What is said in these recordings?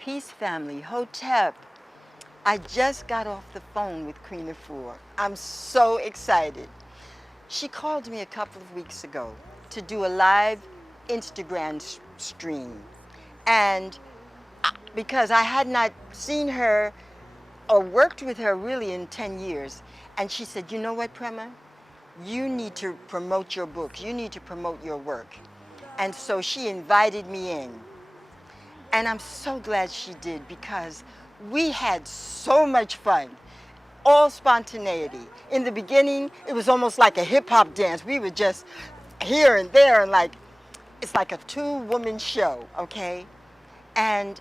Peace family, Hotep. I just got off the phone with Queen Afua. I'm so excited. She called me a couple of weeks ago to do a live Instagram stream. And because I had not seen her or worked with her really in 10 years, and she said, you know what, Prema? You need to promote your books. You need to promote your work. And so she invited me in. And I'm so glad she did because we had so much fun. All spontaneity. In the beginning, it was almost like a hip hop dance. We were just here and there and like, it's like a two-woman show, okay? And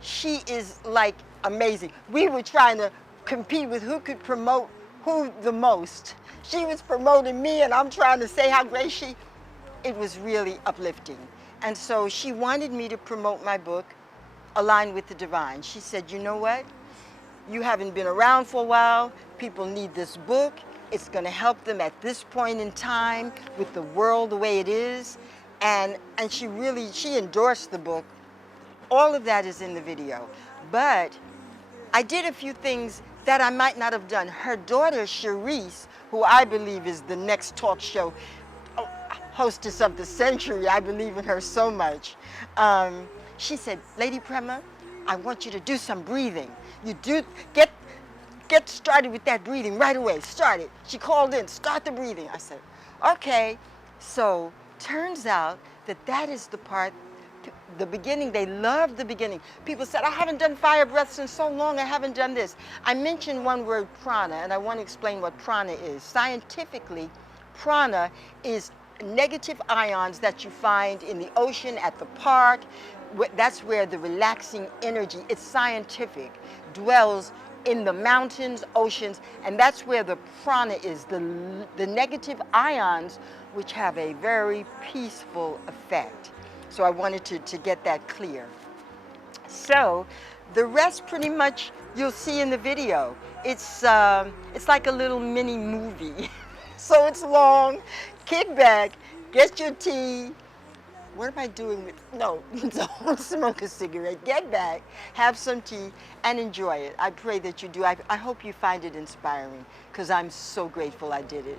she is like amazing. We were trying to compete with who could promote who the most. She was promoting me and I'm trying to say how great she, it was really uplifting. And so she wanted me to promote my book, Aligned with the Divine. She said, you know what? You haven't been around for a while. People need this book. It's going to help them at this point in time with the world the way it is. And she endorsed the book. All of that is in the video. But I did a few things that I might not have done. Her daughter, Cherise, who I believe is the next talk show hostess of the century, I believe in her so much. She said, Lady Prema, I want you to do some breathing. You do, get started with that breathing right away, start it. She called in, start the breathing. I said, okay. So turns out that is the part, the beginning. They love the beginning. People said, I haven't done fire breaths in so long, I haven't done this. I mentioned one word, prana, and I want to explain what prana is. Scientifically, prana is negative ions that you find in the ocean, at the park. That's where the relaxing energy, it's scientific, dwells in the mountains, oceans, and that's where the prana is, the negative ions, which have a very peaceful effect. So I wanted to get that clear. So the rest pretty much you'll see in the video. It's like a little mini movie. So it's long. Kick back, get your tea. What am I doing with, no, don't smoke a cigarette. Get back, have some tea, and enjoy it. I pray that you do. I hope you find it inspiring, because I'm so grateful I did it.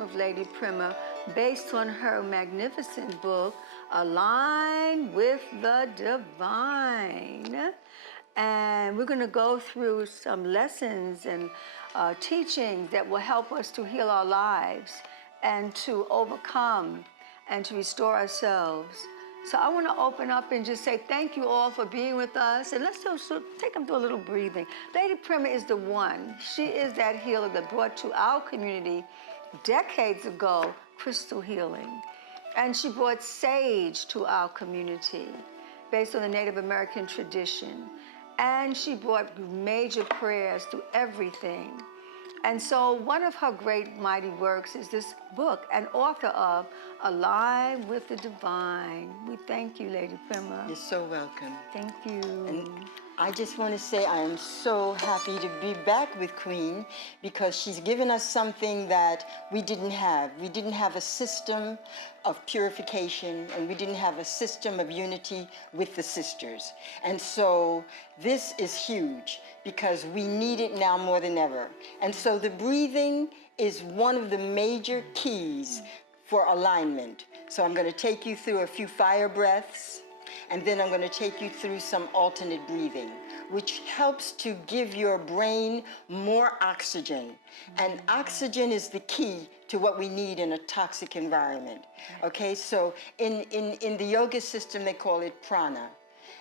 Of Lady Prema, based on her magnificent book, Aligned with the Divine. And we're going to go through some lessons and teachings that will help us to heal our lives and to overcome and to restore ourselves. So I want to open up and just say thank you all for being with us. And let's take them through a little breathing. Lady Prema is the one. She is that healer that brought to our community decades ago crystal healing. And she brought sage to our community based on the Native American tradition. And she brought major prayers to everything. And so one of her great mighty works is this book, and author of Alive with the Divine. We thank you, Lady Prema. You're so welcome. Thank you. And I just want to say I am so happy to be back with Queen, because she's given us something that we didn't have. We didn't have a system of purification, and we didn't have a system of unity with the sisters. And so this is huge, because we need it now more than ever. And so the breathing is one of the major keys for alignment. So I'm going to take you through a few fire breaths, and then I'm going to take you through some alternate breathing, which helps to give your brain more oxygen. And oxygen is the key to what we need in a toxic environment. Okay, so in the yoga system, they call it prana.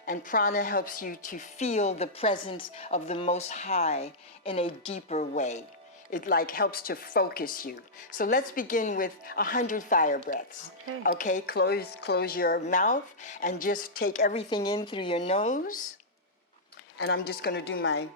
And prana helps you to feel the presence of the Most High in a deeper way. It like helps to focus you. So let's begin with 100 fire breaths. Okay, close your mouth and just take everything in through your nose. And I'm just going to do my...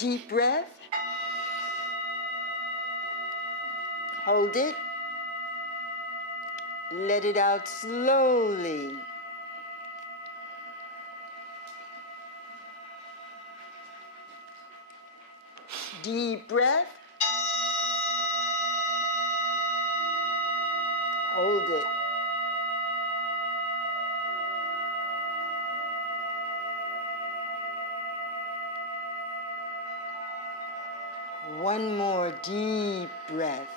deep breath. Hold it. Let it out slowly. Deep breath. Hold it. One more deep breath.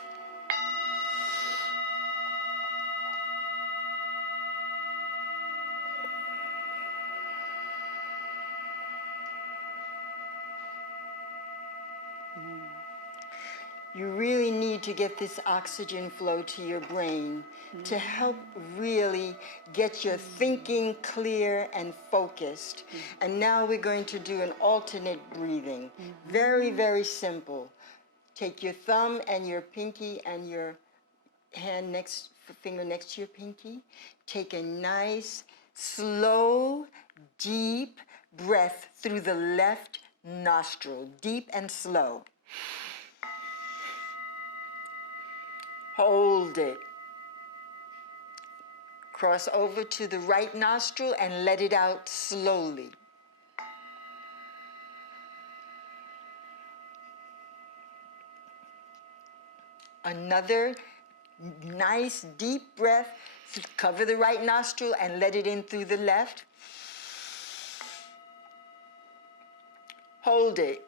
You really need to get this oxygen flow to your brain to help really get your thinking clear and focused. And now we're going to do an alternate breathing. Very, very simple. Take your thumb and your pinky and your finger next to your pinky. Take a nice, slow, deep breath through the left nostril. Deep and slow. Hold it. Cross over to the right nostril and let it out slowly. Another nice deep breath. Cover the right nostril and let it in through the left. Hold it.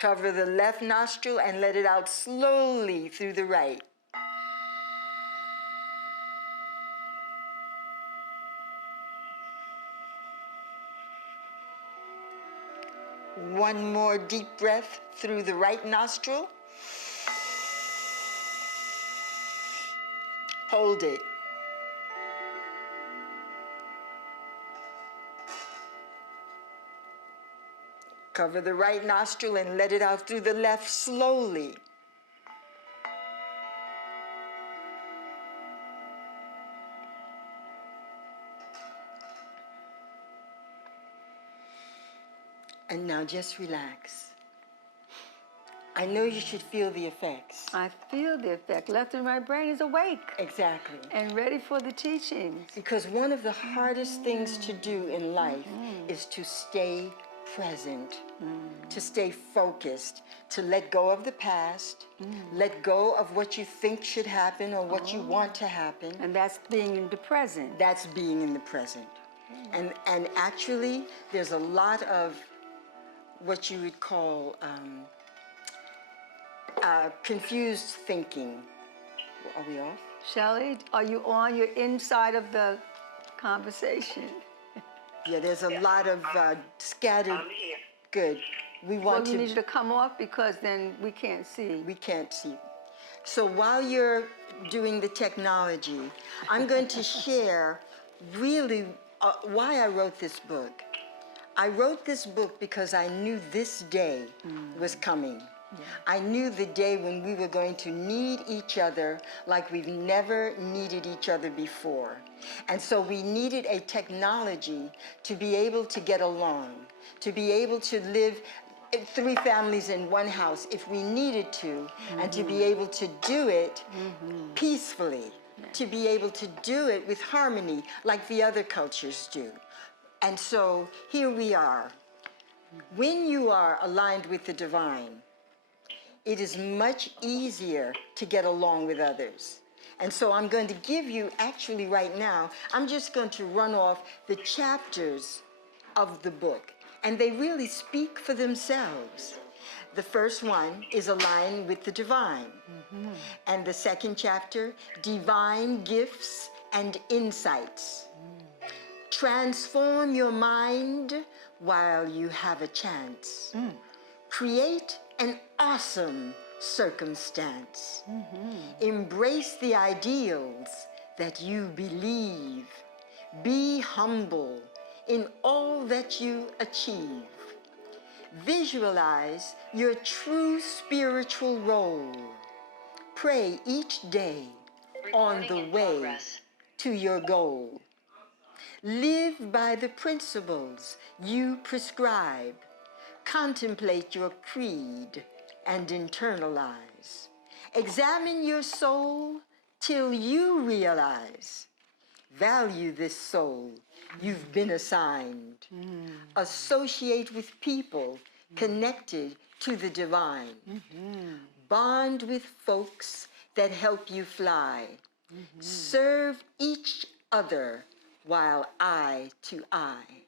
Cover the left nostril and let it out slowly through the right. One more deep breath through the right nostril. Hold it. Cover the right nostril and let it out through the left slowly. And now just relax. I know you should feel the effects. I feel the effect. Left and right brain is awake. Exactly. And ready for the teachings. Because one of the hardest things to do in life is to stay present, to stay focused, to let go of the past, let go of what you think should happen or what you want to happen. And that's being in the present. That's being in the present. And actually, there's a lot of what you would call confused thinking. Are we off? Shelley, are you on? You're inside of the conversation. Yeah, there's a lot of scattered. I'm here. Good. We want Well, you need you to come off because then we can't see. We can't see. So while you're doing the technology, I'm going to share really why I wrote this book. I wrote this book because I knew this day was coming. Yeah. I knew the day when we were going to need each other like we've never needed each other before. And so we needed a technology to be able to get along, to be able to live 3 families in one house if we needed to, and to be able to do it peacefully, to be able to do it with harmony like the other cultures do. And so here we are. When you are aligned with the divine, it is much easier to get along with others. And so I'm going to give you, actually right now, I'm just going to run off the chapters of the book. And they really speak for themselves. The first one is Align with the Divine. And the second chapter, Divine Gifts and Insights. Transform your mind while you have a chance. Create an awesome circumstance. Embrace the ideals that you believe. Be humble in all that you achieve. Visualize your true spiritual role. Pray each day on the way to your goal. Live by the principles you prescribe. Contemplate your creed and internalize. Examine your soul till you realize. Value this soul you've been assigned. Associate with people connected to the divine. Bond with folks that help you fly. Serve each other while eye to eye.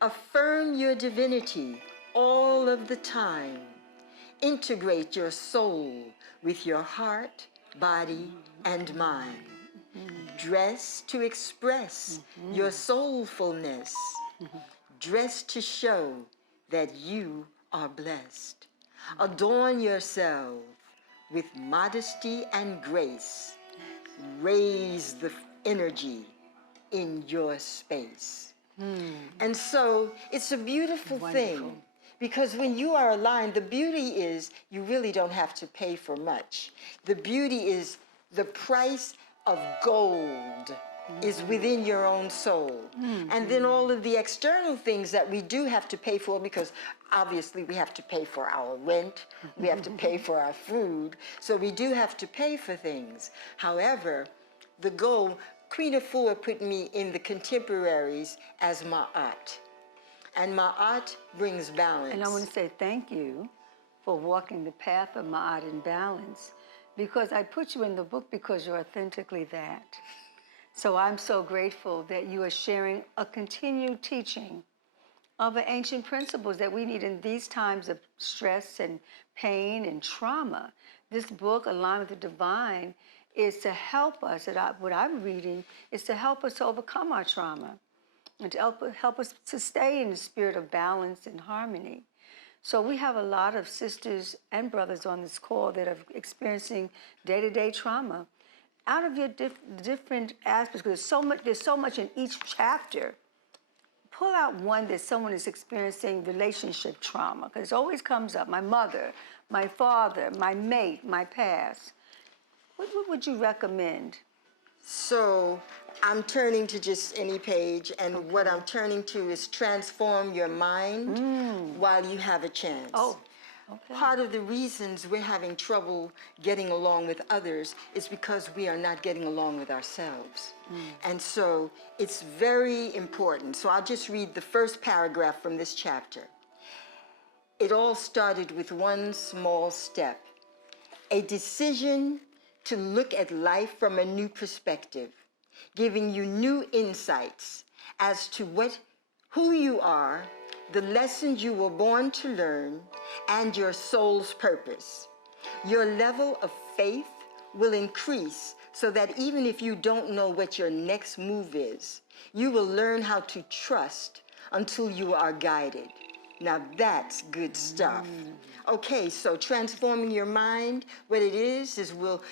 Affirm your divinity all of the time. Integrate your soul with your heart, body, and mind. Dress to express your soulfulness. Dress to show that you are blessed. Adorn yourself with modesty and grace. Raise the energy in your space. And so it's a beautiful thing, because when you are aligned, the beauty is you really don't have to pay for much. The beauty is the price of gold is within your own soul. And then all of the external things that we do have to pay for, because obviously we have to pay for our rent, we have to pay for our food, so we do have to pay for things. However, the goal, Queen Afua put me in the contemporaries as Ma'at. And Ma'at brings balance. And I want to say thank you for walking the path of Ma'at in balance, because I put you in the book because you're authentically that. So I'm so grateful that you are sharing a continued teaching of the ancient principles that we need in these times of stress and pain and trauma. This book, Aligned with the Divine, is to help us, what I'm reading, is to help us to overcome our trauma and to help us to stay in the spirit of balance and harmony. So we have a lot of sisters and brothers on this call that are experiencing day-to-day trauma out of your different aspects, because there's so much in each chapter. Pull out one that someone is experiencing relationship trauma, because it always comes up. My mother, my father, my mate, my past. What would you recommend? So I'm turning to just any page, and what I'm turning to is transform your mind while you have a chance. Oh, okay. Part of the reasons we're having trouble getting along with others is because we are not getting along with ourselves. And so it's very important. So I'll just read the first paragraph from this chapter. It all started with one small step, a decision to look at life from a new perspective, giving you new insights as to who you are, the lessons you were born to learn, and your soul's purpose. Your level of faith will increase so that even if you don't know what your next move is, you will learn how to trust until you are guided. Now that's good stuff. Okay, so transforming your mind, what it is we'll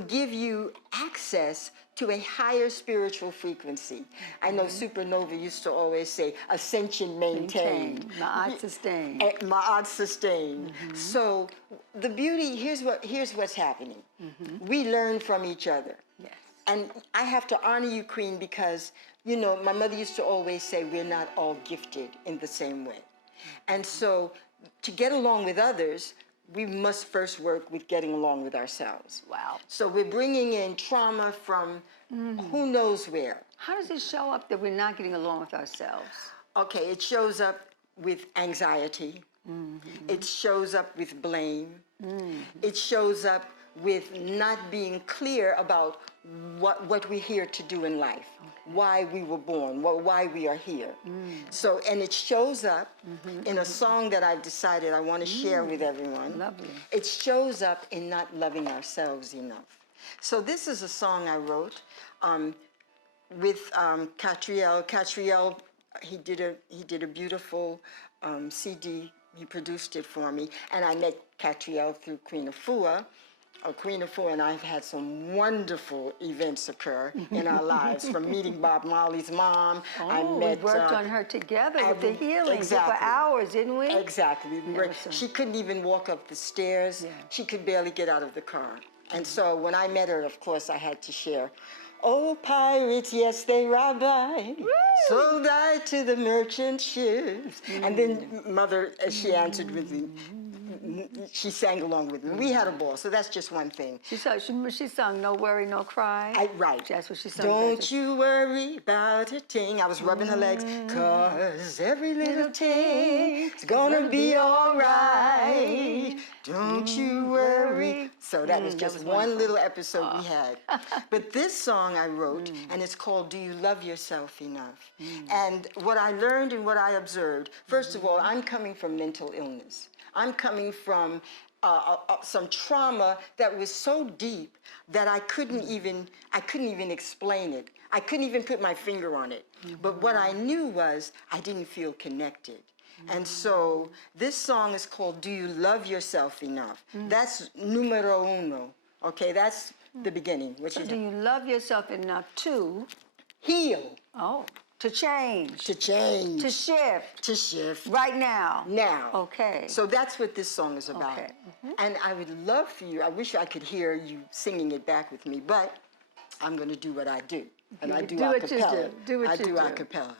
give you access to a higher spiritual frequency. I know Supernova used to always say, ascension maintained. Ma'at sustain. Ma'at sustain. So the beauty, here's what's happening. We learn from each other. Yes. And I have to honor you, Queen, because, you know, my mother used to always say we're not all gifted in the same way. And so to get along with others, we must first work with getting along with ourselves. Wow. So we're bringing in trauma from who knows where. How does it show up that we're not getting along with ourselves? Okay, it shows up with anxiety. It shows up with blame. It shows up with not being clear about what we're here to do in life, why we were born, why we are here. So, and it shows up in a song that I've decided I want to share with everyone. Lovely. It shows up in not loving ourselves enough. So this is a song I wrote with Catriel. Catriel, he did a beautiful CD. He produced it for me, and I met Catriel through Queen Afua. Queen Afua and I have had some wonderful events occur in our lives, from meeting Bob Marley's mom. We worked on her together with the healing for hours, didn't we? Exactly. She couldn't even walk up the stairs. Yeah. She could barely get out of the car. And so when I met her, of course, I had to share Oh, pirates, yes, they robbed I, sold I to the merchant ships. And then Mother, she answered with the, she sang along with me. We had a ball, so that's just one thing. She sung No Worry, No Cry. Right. That's what she sung. Don't you worry about a thing. I was rubbing her legs. 'Cause every little thing's gonna be all right. Don't you worry. So that was just one little episode we had. But this song I wrote, and it's called Do You Love Yourself Enough? And what I learned and what I observed, first of all, I'm coming from mental illness. I'm coming from some trauma that was so deep that I couldn't even explain it. I couldn't even put my finger on it. But what I knew was I didn't feel connected. And so this song is called Do You Love Yourself Enough? That's numero uno. Okay, that's the beginning. So do you love yourself enough to heal? Oh, to change. To change. To shift. To shift. Right now. Now. Okay. So that's what this song is about. Okay. And I would love for you, I wish I could hear you singing it back with me, but I'm going to do what I do. And I do a cappella. Do what you do. I do a cappella.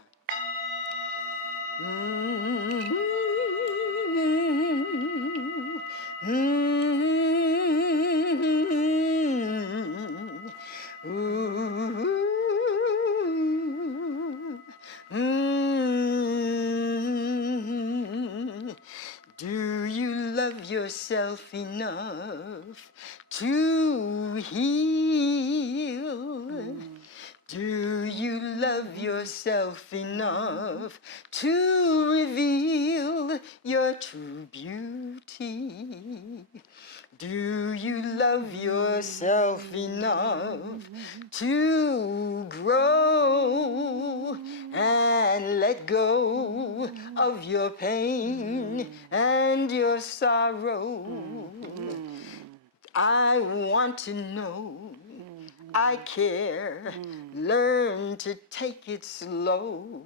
Do you love yourself enough to heal? Do you love yourself enough to reveal your true beauty? Do you love yourself enough to grow and let go of your pain and your sorrow? I want to know, I care, learn to take it slow.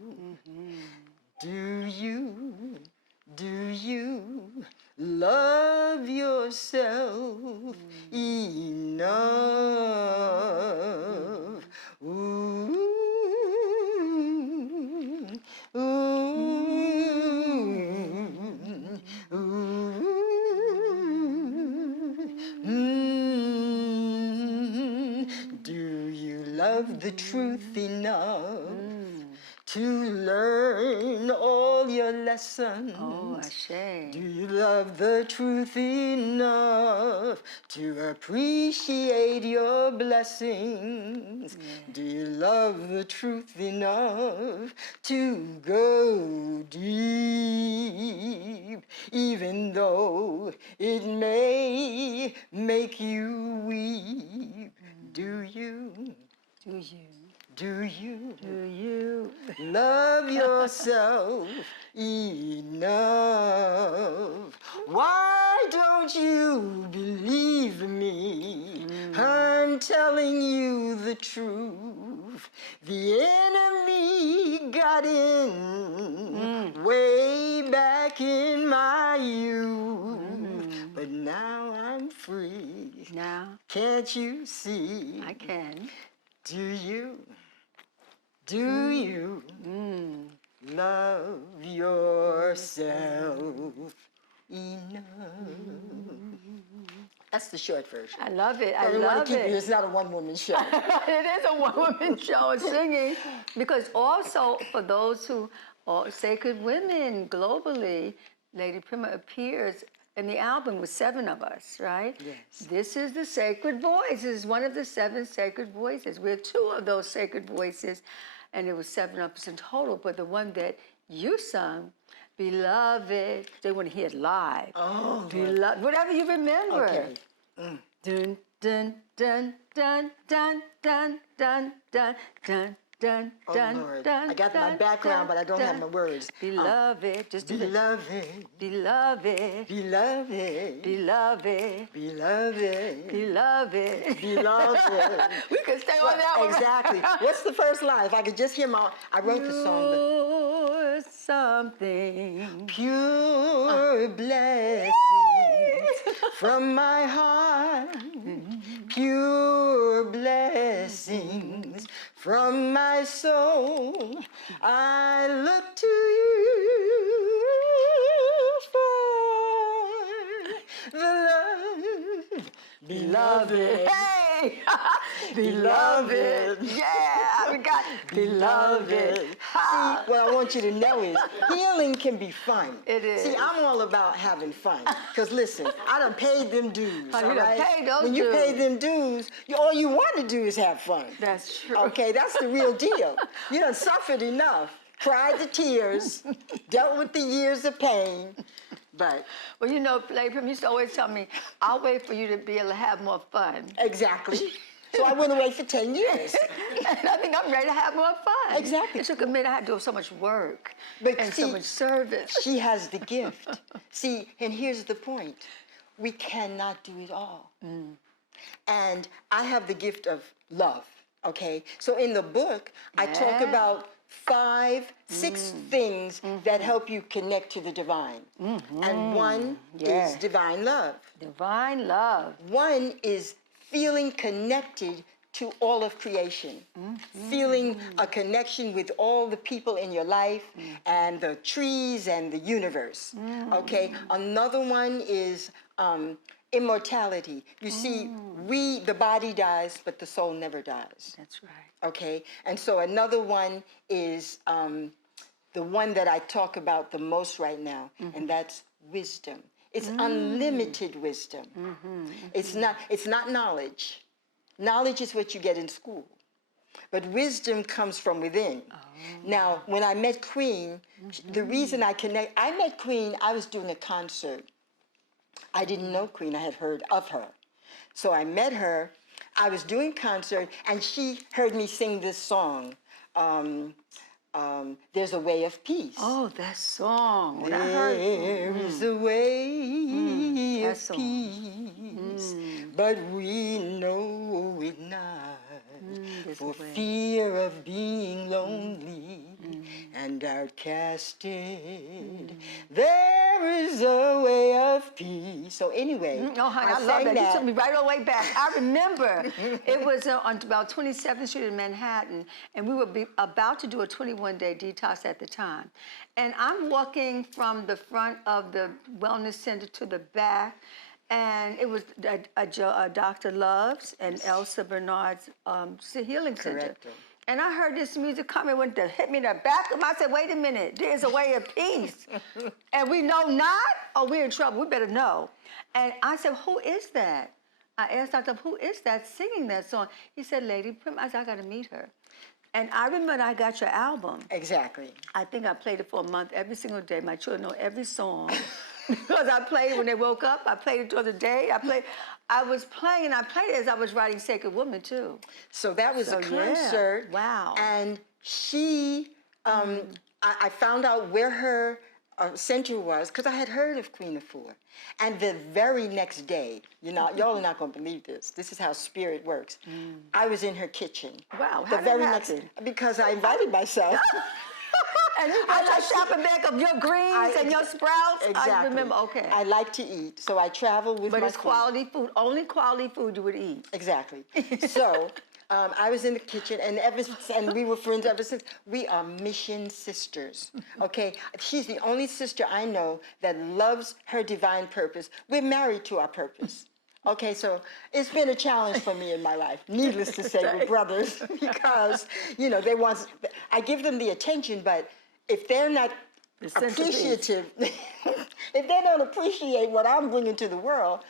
Do you love yourself enough? Ooh, ooh, ooh, Do you love the truth enough to learn all your lessons? Oh, ashe. Do you love the truth enough to appreciate your blessings? Do you love the truth enough to go deep, even though it may make you weep? Do you? Do you? Do you? Do you? Love yourself enough? Why don't you believe me? I'm telling you the truth. The enemy got in way back in my youth. But now I'm free. Now? Can't you see? I can. Do you? Do you love yourself enough? That's the short version. I love it. I We want love to keep it. It's not a one-woman show. It is a one-woman show singing. Because also, for those who are sacred women globally, Lady Prema appears in the album with 7 of us, right? Yes. This is the sacred voice. This is one of the 7 sacred voices. We're 2 of those sacred voices, and it was 7 of us in total. But the one that you sung, Beloved, they want to hear it live. Oh, Beloved, whatever you remember. okay. Dun, dun, dun, dun, dun, dun, dun, dun, dun. Dun, Oh, dun, Lord. dun, I got my dun, background, but I don't have dun. my words. Beloved, just do the Beloved, beloved, beloved, beloved, beloved, beloved. beloved. We could stay on that one. Exactly. What's the first line? If I could just hear I wrote the song. You're something. Pure blessings from my heart pure blessings from my soul. I look to you for the love, beloved. Hey, beloved. Yeah, we got beloved. See, what I want you to know is healing can be fun. It is. See, I'm all about having fun. Because listen, I done paid them dues. Oh, you all done right? paid those When you pay dues. them dues, all you want to do is have fun. That's true. Okay, that's the real deal. You done suffered enough, cried the tears, dealt with the years of pain, but Well, you know, Lady Prema used to always tell me, I'll wait for you to be able to have more fun. exactly. So I went away for 10 years. And I think I'm ready to have more fun. Exactly. It took a minute. I had to do so much work But and see, so much service. She has the gift. See, and here's the point. We cannot do it all. And I have the gift of love, okay? So in the book, I talk Yeah. about 5, 6 things that help you connect to the divine. And one Yeah. is divine love. Divine love. One is feeling connected to all of creation, feeling a connection with all the people in your life and the trees and the universe. Okay, another one is immortality. You see, the body dies, but the soul never dies. That's right. Okay, and so another one is the one that I talk about the most right now, and that's wisdom. It's unlimited wisdom. It's not knowledge. Knowledge is what you get in school, but wisdom comes from within. Now, when I met Queen, the reason I met Queen, I was doing a concert. I didn't know Queen, I had heard of her. So I met her, I was doing concert, and she heard me sing this song, There's a Way of Peace. Oh, that song. When I heard There is a way that of song. peace, but we know it not. there's a For way. fear of being lonely and outcasted, there is a way of peace. So anyway, Oh, honey, I love sang that. You took me right all the way back. I remember it was on about 27th Street in Manhattan, and we were about to do a 21-day detox at the time. And I'm walking from the front of the wellness center to the back, and it was Dr. Love's and Elsa Bernard's healing center. Correct. And I heard this music coming, went to hit me in the back of my, I said, wait a minute, there's a way of peace. And we know not, oh, we're in trouble, we better know. And I said, who is that? I asked Dr. who is that singing that song? He said, Lady Prema. I said, I got to meet her. And I remember I got your album. Exactly. I think I played it for a month every single day. My children know every song. Because I played it when they woke up. I played it during the day. I was playing, and I played it as I was writing Sacred Woman, too. So that was a concert. Yeah. Wow. And she, I found out where her center was, because I had heard of Queen Afua. And the very next day, y'all are not going to believe this. This is how spirit works. I was in her kitchen. Wow, The how very did that next, happen? because I invited myself. And you got your shopping bag of your greens and your sprouts? Exactly. I remember, okay. I like to eat, so I travel with But my it's food. quality food, only quality food you would eat. Exactly. So I was in the kitchen, and we were friends ever since. We are mission sisters, okay? She's the only sister I know that loves her divine purpose. We're married to our purpose. Okay, so it's been a challenge for me in my life, needless to say, with brothers, because, I give them the attention, but if they're not appreciative, if they don't appreciate what I'm bringing to the world,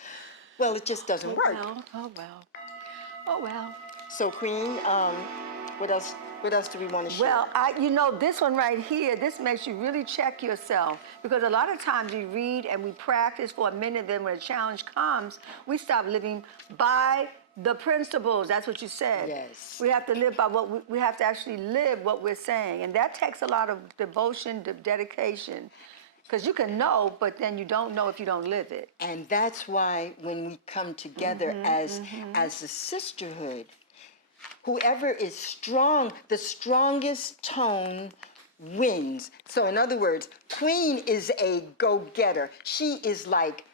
well, it just doesn't work. Oh, well. Oh, well. So, Queen, what else do we want to share? Well, this one right here, this makes you really check yourself, because a lot of times we read and we practice for a minute, then when a challenge comes, we stop living by the principles. That's what you said. Yes. We have to live by we have to actually live what we're saying, and that takes a lot of devotion, dedication, because you can know, but then you don't know if you don't live it. And that's why when we come together as a sisterhood, whoever is strong, the strongest tone wins. So in other words, Queen is a go-getter. She is like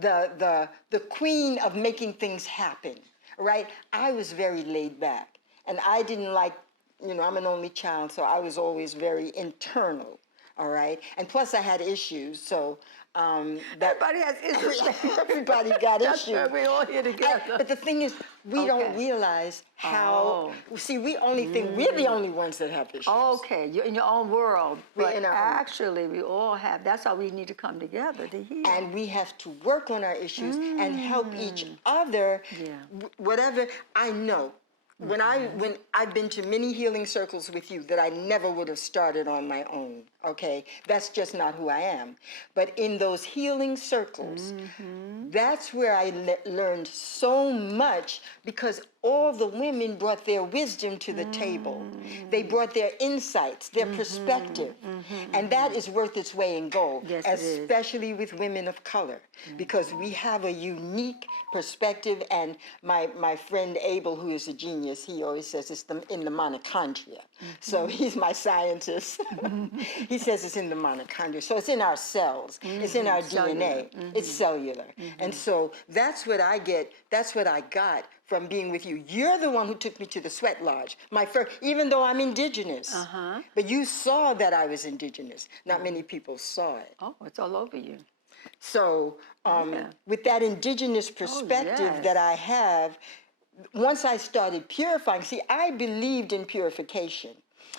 the queen of making things happen, right? I was very laid back. And I didn't like, I'm an only child, so I was always very internal, all right? And plus I had issues, so Everybody has issues. everybody got That's issues. why we're all here together. But the thing is, we don't Okay. realize how, Oh. see, we only think we're the only ones that have issues. Okay, you're in your own world. We're But in our own. actually, we all have. That's how we need to come together to heal. And we have to work on our issues and help each other. Yeah. Whatever I know. When I've been to many healing circles with you that I never would have started on my own. Okay, that's just not who I am. But in those healing circles, that's where I learned so much, because all the women brought their wisdom to the table. They brought their insights, their perspective, and that is worth its weight in gold, Yes, it is. especially with women of color, because we have a unique perspective. And my friend Abel, who is a genius, he always says it's in the mitochondria. So he's my scientist. He says it's in the mitochondria. So it's in our cells. It's in our DNA. It's cellular. And so that's what I get. That's what I got from being with you. You're the one who took me to the Sweat Lodge. My first, even though I'm indigenous. But you saw that I was indigenous. Not many people saw it. Oh, it's all over you. So with that indigenous perspective yes. that I have, once I started purifying, see, I believed in purification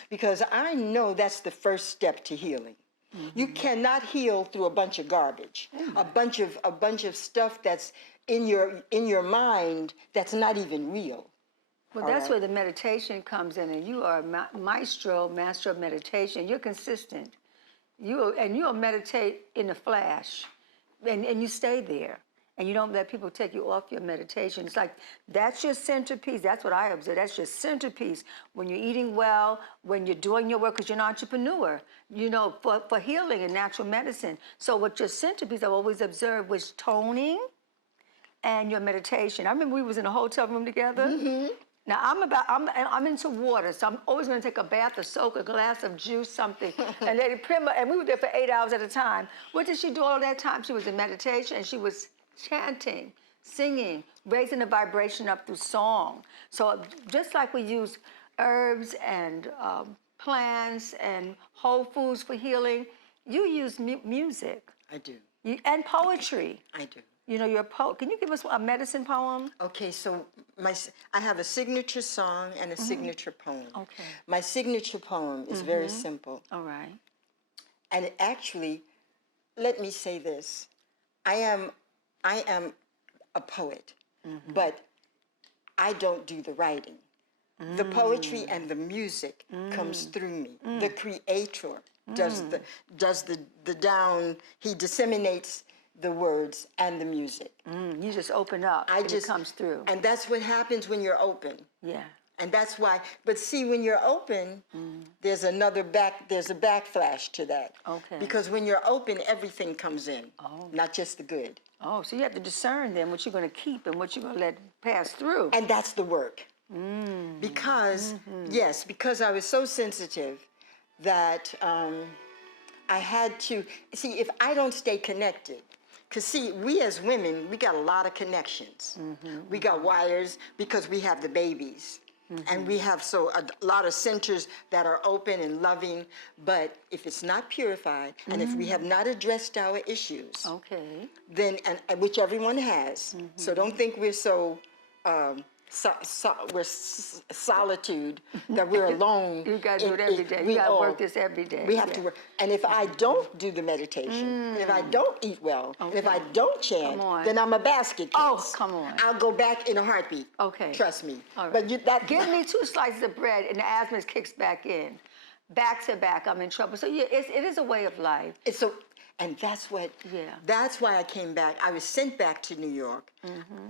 because I know that's the first step to healing. You cannot heal through a bunch of garbage, a bunch of stuff that's in your mind that's not even real. Well, that's where the meditation comes in, and you are a master of meditation. You're consistent. You'll meditate in a flash, and you stay there. And you don't let people take you off your meditation. It's like, that's your centerpiece. That's what I observe. That's your centerpiece. When you're eating well, when you're doing your work, because you're an entrepreneur, for healing and natural medicine. So what your centerpiece I've always observed was toning and your meditation. I remember we was in a hotel room together. Now I'm into water, so I'm always gonna take a bath, a soak, a glass of juice, something. And Lady Prema, and we were there for 8 hours at a time. What did she do all that time? She was in meditation, and she was chanting, singing, raising the vibration up through song. So just like we use herbs and plants and whole foods for healing, you use music. I do. And poetry. I do. You're a poet. Can you give us a medicine poem? Okay, so I have a signature song and a signature poem. Okay. My signature poem is very simple. All right. And actually, let me say this. I am a poet, but I don't do the writing. The poetry and the music comes through me. The creator does the down, he disseminates the words and the music. You just open up it comes through. And that's what happens when you're open. Yeah. And that's why, but see, when you're open, there's a backflash to that. Okay. Because when you're open, everything comes in, not just the good. Oh, so you have to discern then what you're going to keep and what you're going to let pass through. And that's the work. Because, yes, because I was so sensitive that I had to, see, if I don't stay connected, because see, we as women, we got a lot of connections. We got wires because we have the babies. And we have a lot of centers that are open and loving, but if it's not purified, and if we have not addressed our issues, then, and which everyone has, so don't think we're we're solitude, that we're alone. You got to do it every day. You got to work this every day. We have to work. And if I don't do the meditation, if I don't eat well, if I don't chant, then I'm a basket case. Oh, come on. I'll go back in a heartbeat. Okay. Trust me. All right. But give me 2 slices of bread and the asthma kicks back in. Back to back, I'm in trouble. So yeah, it is a way of life. And that's why I came back. I was sent back to New York,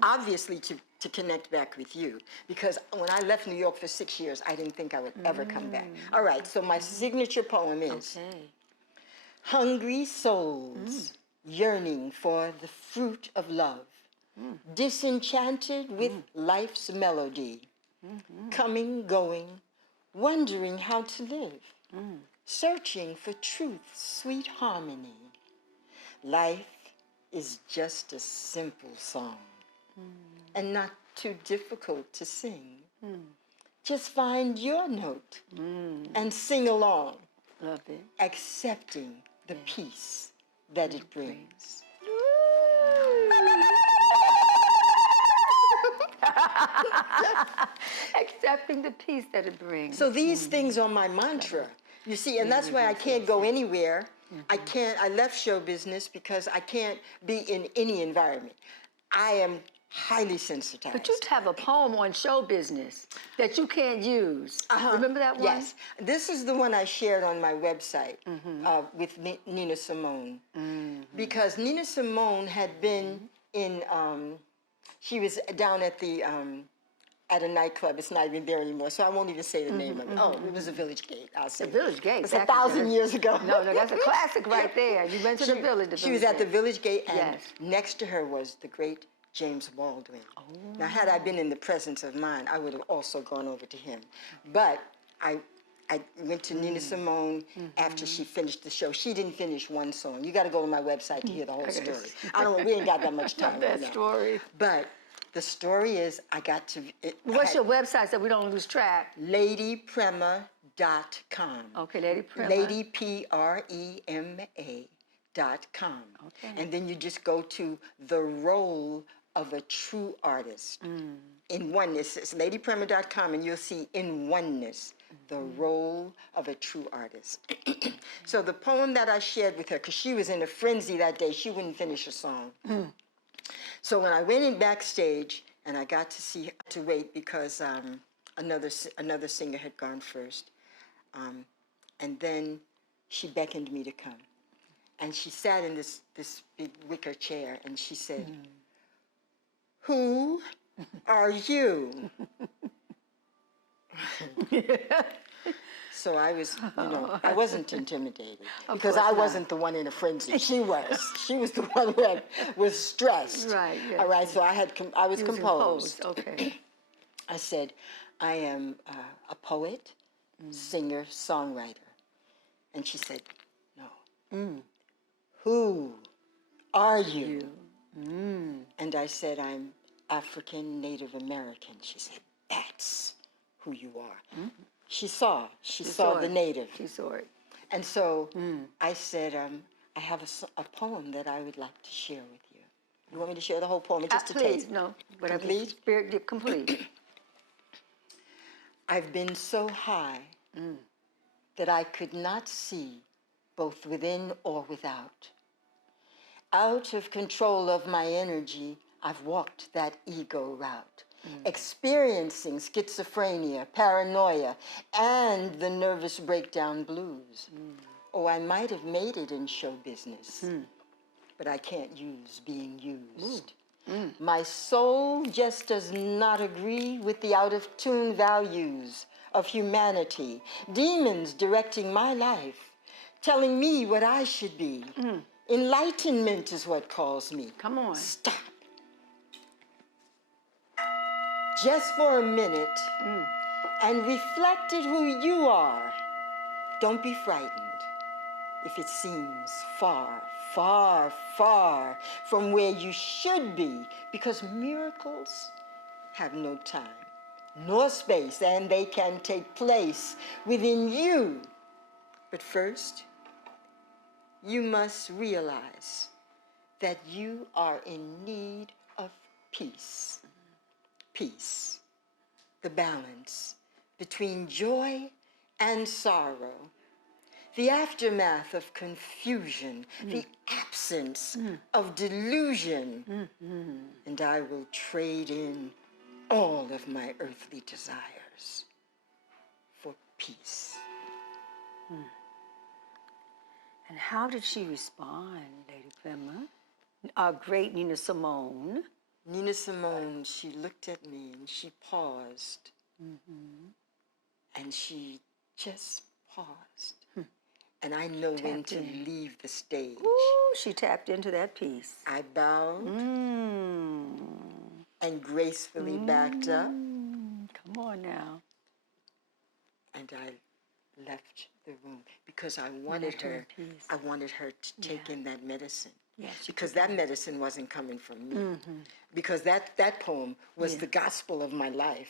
obviously to connect back with you. Because when I left New York for 6 years, I didn't think I would ever come back. All right, so my signature poem is, hungry souls yearning for the fruit of love, disenchanted with life's melody, coming, going, wondering how to live, searching for truth's sweet harmony. Life is just a simple song, and not too difficult to sing. Just find your note and sing along, Love it. accepting the peace that it brings. Accepting the peace that it brings. So these things are my mantra. You see, and that's why I can't go anywhere. I left show business because I can't be in any environment. I am highly sensitized. But you have a poem on show business that you can't use. Remember that one? Yes. This is the one I shared on my website with Nina Simone. Because Nina Simone had been in, she was down at a nightclub. It's not even there anymore, so I won't even say the name of it. Oh, it was the Village Gate, I'll say. The Village Gate. It's 1,000 years ago. No, that's a classic right there. You went to the Village. She was at the Village Gate, and Yes. next to her was the great James Baldwin. Now, had I been in the presence of mind, I would have also gone over to him. But I went to Nina Simone after she finished the show. She didn't finish one song. You got to go to my website to hear the whole story. We ain't got that much time right now. Story. But the story is, I got to... What's your website so we don't lose track? LadyPrema.com. Okay, Lady Prema. Lady, Prema.com. Okay. And then you just go to the role of a true artist. In Oneness, it's ladyprema.com, and you'll see in Oneness, the role of a true artist. So the poem that I shared with her, because she was in a frenzy that day, she wouldn't finish a song. So when I went in backstage, and I got to wait because another singer had gone first, and then she beckoned me to come. And she sat in this big wicker chair, and she said, "Who are you?" So I was, I wasn't intimidated because I wasn't the one in a frenzy. She was. She was the one who was stressed. Right. Yes. All right. So I was composed. Okay. I said, "I am a poet, singer, songwriter." And she said, "No. Who are you?" And I said, "I'm African Native American." She said, "That's who you are." She saw the native. She saw it. And so I said, "I have a poem that I would like to share with you." You want me to share the whole poem? Just a Please, taste? no. Whatever. Complete? Spirit, complete. I've been so high that I could not see both within or without. Out of control of my energy, I've walked that ego route, experiencing schizophrenia, paranoia, and the nervous breakdown blues. Oh, I might have made it in show business, but I can't use being used. My soul just does not agree with the out-of-tune values of humanity, demons directing my life, telling me what I should be. Enlightenment is what calls me. Come on. Stop. Just for a minute, and reflect at who you are. Don't be frightened if it seems far, far, far from where you should be, because miracles have no time nor space, and they can take place within you. But first, you must realize that you are in need of peace. Peace, the balance between joy and sorrow, the aftermath of confusion, the absence of delusion. And I will trade in all of my earthly desires for peace. And how did she respond, Lady Prema? Our great Nina Simone. Nina Simone, she looked at me and she paused. And she just paused. And I know when to leave the stage. Ooh, she tapped into that piece. I bowed and gracefully backed up. Come on now. And I left the room because I wanted Left her her. in peace. I wanted her to take in that medicine. Yes, you Because did. that medicine wasn't coming from me. Because that poem was the gospel of my life.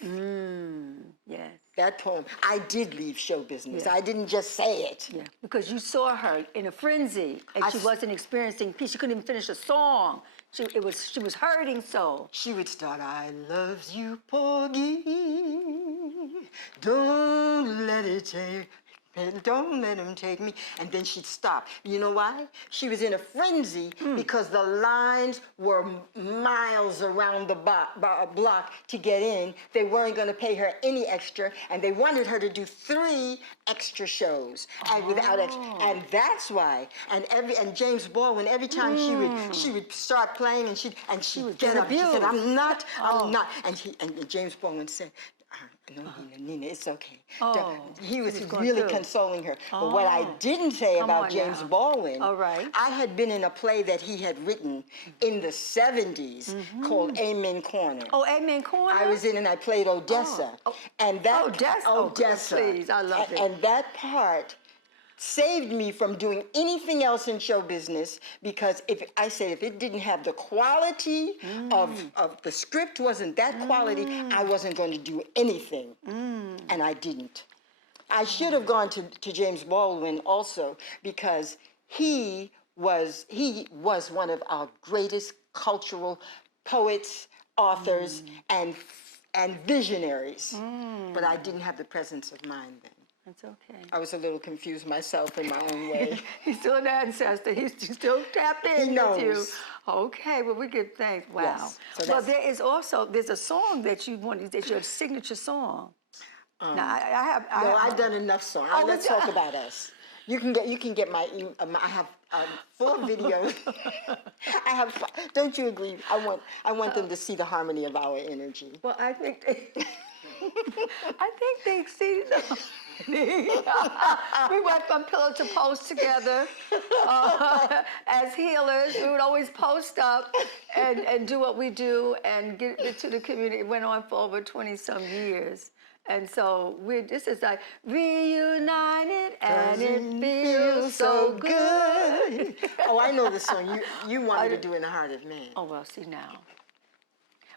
Yes. That poem, I did leave show business. Yeah. I didn't just say it. Yeah, because you saw her in a frenzy, and she wasn't experiencing peace. She couldn't even finish a song. She was hurting so. She would start, I love you, Porgy. Don't let it take, don't let him take me. And then she'd stop. You know why? She was in a frenzy because the lines were miles around the block to get in. They weren't going to pay her any extra, and they wanted her to do 3 extra shows and without extra. And that's why. And James Baldwin, every time she would start playing, and she would get up. She said, I'm not. And James Baldwin said, no, Nina, it's okay. He was really consoling her. But what I didn't say about James Baldwin, I had been in a play that he had written in the 70s called Amen Corner. Oh, Amen Corner? I was in and I played Odessa. And that Odessa. Please, I love it. And that part saved me from doing anything else in show business because if it didn't have the quality of the script wasn't that quality, I wasn't going to do anything. And I didn't. I should have gone to James Baldwin also because he was one of our greatest cultural poets, authors, and visionaries. But I didn't have the presence of mind then. That's okay. I was a little confused myself in my own way. He's still an ancestor. He's still tapped in with you. Okay, well, we give thanks. Wow. Yes. So well, there's a song that you wanted, that's your signature song. Now, I've done enough songs. Let's talk about us. You can get my I have full videos. Don't you agree? I want them to see the harmony of our energy. Well, I think they exceeded the we went from pillow to post together as healers. We would always post up and do what we do and get it to the community. It went on for over 20-some years. And so this is like reunited and it feels so good. Oh, I know the song. You wanted to do In the Heart of Man. Oh, well, see now.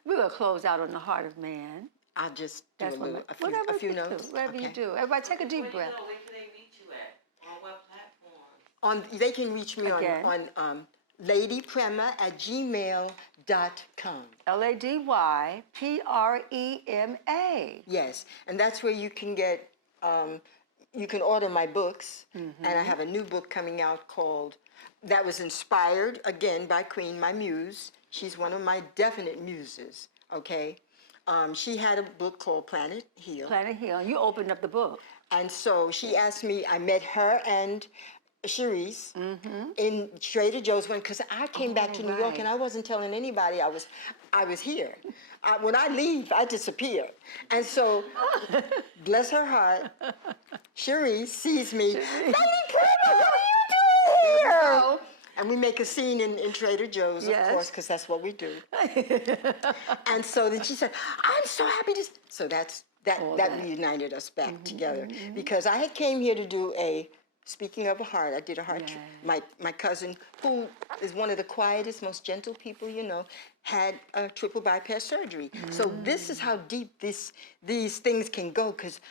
We will close out on the Heart of Man. I'll just do a few notes. Whatever you do. Everybody take a deep breath. Where can they reach you at? On what platform? They can reach me on Lady Prema at gmail.com. LadyPrema. Yes, and that's where you can get, you can order my books. And I have a new book coming out that was inspired, again, by Queen, my muse. She's one of my definite muses, okay? She had a book called Planet Heal. Planet Heal. You opened up the book. And so she asked me, I met her and Cherise in Trader Joe's because I came back to New York and I wasn't telling anybody I was here. When I leave, I disappear. And so, bless her heart, Cherise sees me, Lady Prema, what are you doing here? And we make a scene in Trader Joe's, of course, because that's what we do. And so then she said, I'm so happy to... So that reunited us back together. Because I had came here to do speaking of a heart, I did a heart... My cousin, who is one of the quietest, most gentle people you know, had a triple bypass surgery. So this is how deep these things can go, because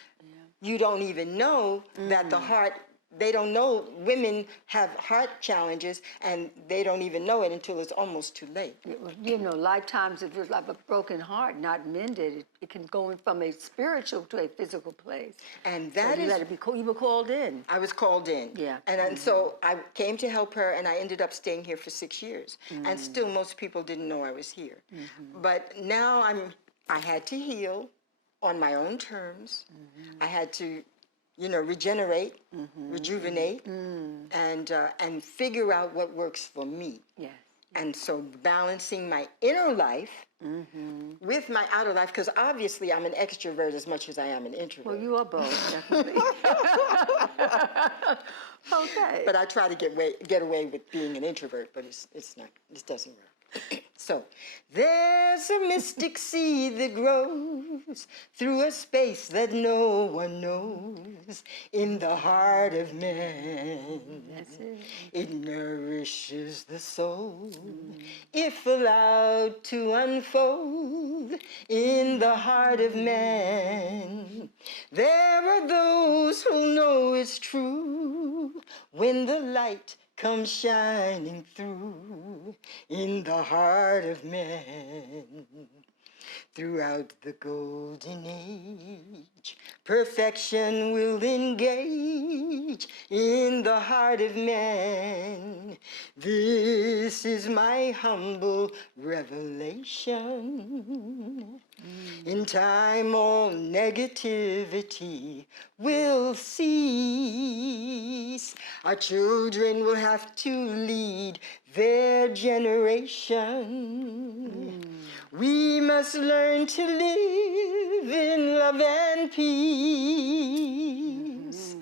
you don't even know that the heart... They don't know women have heart challenges, and they don't even know it until it's almost too late. You know, lifetimes, if it's like a broken heart, not mended, it can go from a spiritual to a physical place. And that you were called in. I was called in. Yeah. And so I came to help her, and I ended up staying here for 6 years. And still, most people didn't know I was here. But now I had to heal on my own terms. I had to regenerate, rejuvenate, and figure out what works for me. Yes. And so balancing my inner life with my outer life, because obviously I'm an extrovert as much as I am an introvert. Well, you are both, definitely. Okay. But I try to get away with being an introvert, but it doesn't work. So, there's a mystic seed that grows through a space that no one knows in the heart of man. That's it. It nourishes the soul if allowed to unfold in the heart of man. There are those who know it's true when the light comes shining through in the heart of man. Throughout the golden age, perfection will engage in the heart of man. This is my humble revelation. In time, all negativity will cease. Our children will have to lead their generation. We must learn to live in love and peace.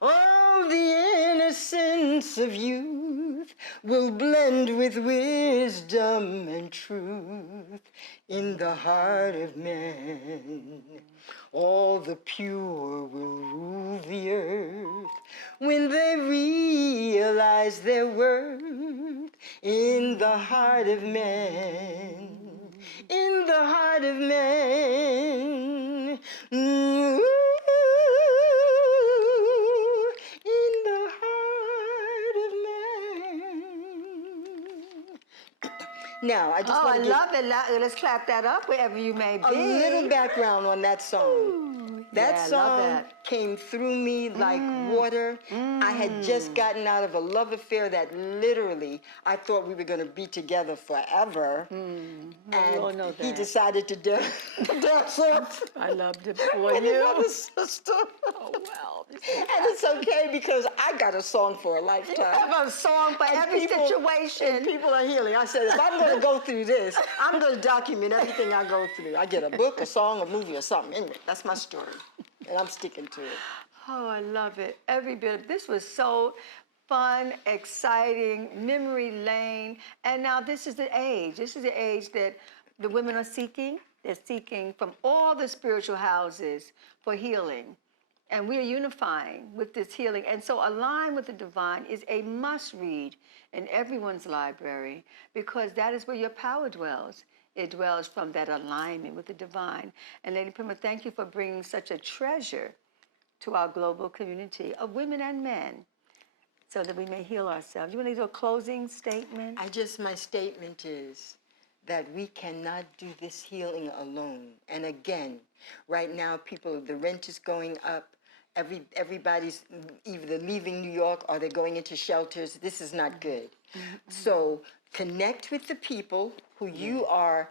All the innocence of youth will blend with wisdom and truth in the heart of man. All the pure will rule the earth when they realize their worth in the heart of man. In the heart of man. Ooh, in the heart of man. Now, I just Oh, I want to give love it. Let's clap that up wherever you may be. a little background on that song. Ooh, That yeah, I love song that. came through me like water. I had just gotten out of a love affair that literally I thought we were going to be together forever. We And all know he that. decided to dance off. I loved it for And you. another sister. Oh, well. And it's okay because I got a song for a I lifetime. have a song for And every people- situation. And people are healing. I said, if I'm going to go through this, I'm going to document everything I go through. I get a book, a song, a movie, or something. Anyway, that's my story. And I'm sticking to it. Oh, I love it. Every bit. This was so fun, exciting, memory lane. And now this is the age. This is the age that the women are seeking. They're seeking from all the spiritual houses for healing. And we are unifying with this healing. And so Align with the Divine is a must read in everyone's library because that is where your power dwells. It dwells from that alignment with the divine. And Lady Prema, thank you for bringing such a treasure to our global community of women and men so that we may heal ourselves. You want to do a closing statement? My statement is that we cannot do this healing alone. And again, right now, the rent is going up. Everybody's either leaving New York or they're going into shelters. This is not good. So connect with the people who you are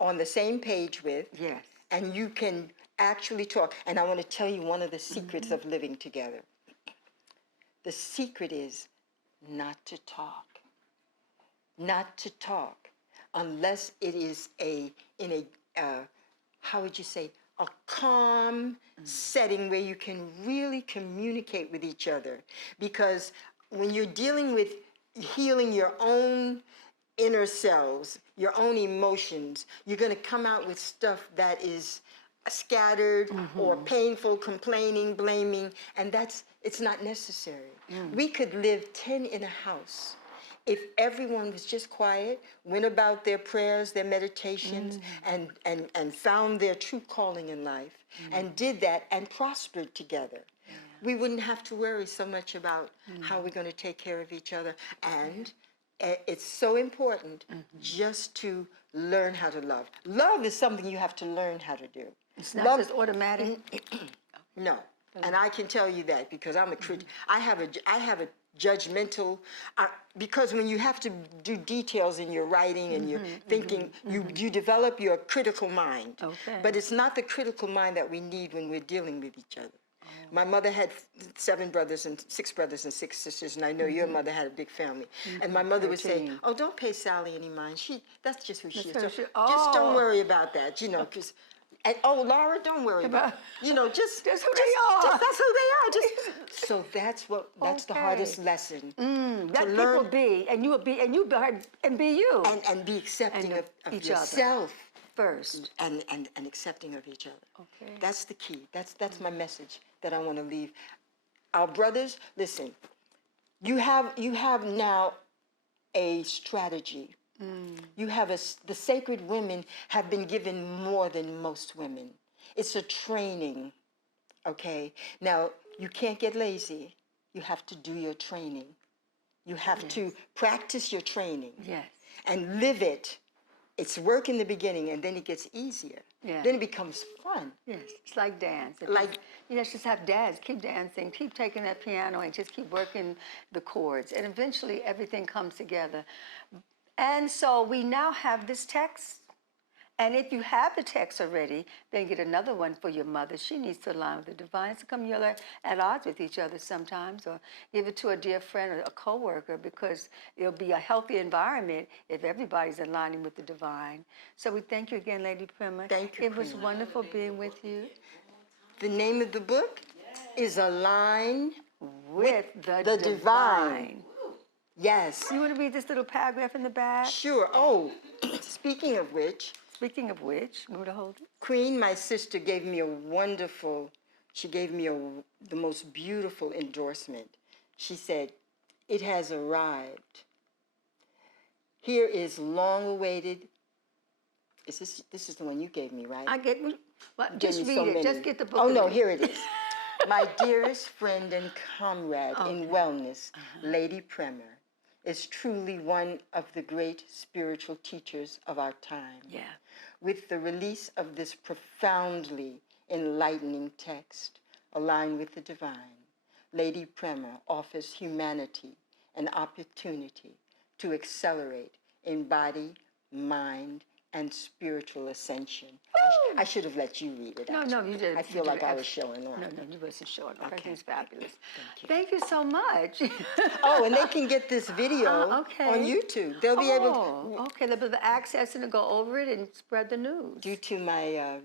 on the same page with. Yes. And you can actually talk. And I want to tell you one of the secrets of living together. The secret is not to talk. Not to talk unless it is how would you say, a calm setting where you can really communicate with each other. Because when you're dealing with healing your own inner selves, your own emotions, you're going to come out with stuff that is scattered or painful, complaining, blaming, and it's not necessary. We could live 10 in a house if everyone was just quiet, went about their prayers, their meditations, and found their true calling in life, and did that and prospered together. We wouldn't have to worry so much about how we're going to take care of each other. And it's so important just to learn how to love. Love is something you have to learn how to do. It's not just automatic. No, and I can tell you that because I'm a critic. I have a judgmental, because when you have to do details in your writing and your thinking, you develop your critical mind. Okay. But it's not the critical mind that we need when we're dealing with each other. My mother had 6 brothers and 6 sisters, and I know your mother had a big family. And my mother would say, 13. "Oh, don't pay Sally any mind. That's just who she is. who So she- just don't Oh. worry about that, because And oh, Laura, don't worry about it. You know, just That's who they are. that's who they are. Just so that's the hardest Okay. lesson Let to people learn be, and you will be, and you and be you. and be accepting And of each yourself first. and accepting of each other. Okay. That's the key. That's my message that I want to leave. Our brothers, listen. You have now a strategy. You have the sacred women have been given more than most women. It's a training, okay? Now, you can't get lazy. You have to do your training. You have to practice your training Yes. and live it. It's work in the beginning, and then it gets easier. Yeah. Then it becomes fun. Yes, it's like dance. Like- you know, just have dance, keep dancing, keep taking that piano and just keep working the chords. And eventually everything comes together. And so we now have this text. And if you have the text already, then get another one for your mother. She needs to align with the divine. So come you're at odds with each other sometimes, or give it to a dear friend or a coworker, because it'll be a healthy environment if everybody's aligning with the divine. So we thank you again, Lady Prema. Thank you, It was Prema. wonderful being with you. The name of the book is Align With the the divine. Yes. You want to read this little paragraph in the back? Sure. Oh, speaking of which, Speaking of which, you want to hold it? Queen, my sister, gave me she gave me the most beautiful endorsement. She said, "It has arrived. Here is long-awaited." This is the one you gave me, right? I get, well, You gave just me read so it. many. Just get the book. Oh, and no, read it. here it is. My dearest friend and comrade in wellness, Lady Prema, is truly one of the great spiritual teachers of our time. Yeah. With the release of this profoundly enlightening text, Align with the Divine, Lady Prema offers humanity an opportunity to accelerate in body, mind, and spiritual ascension. I should have let you read it. No, actually. you did. I feel like I was showing off. No, you wasn't showing off. Okay. Everything's fabulous. Thank you. Thank you so much. Oh, and they can get this video okay. on YouTube. They'll be able to, okay. They'll be able to access it and go over it and spread the news. due to my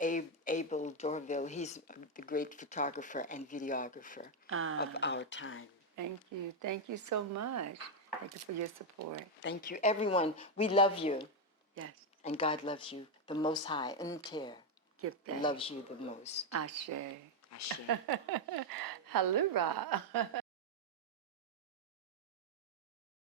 Abel Dorville, he's the great photographer and videographer of our time. Thank you. Thank you so much. Thank you for your support. Thank you. Everyone, we love you. Yes. And God loves you. The Most High, Unter, Give thanks. loves you the most. Ashe. Ashe. Hallelujah.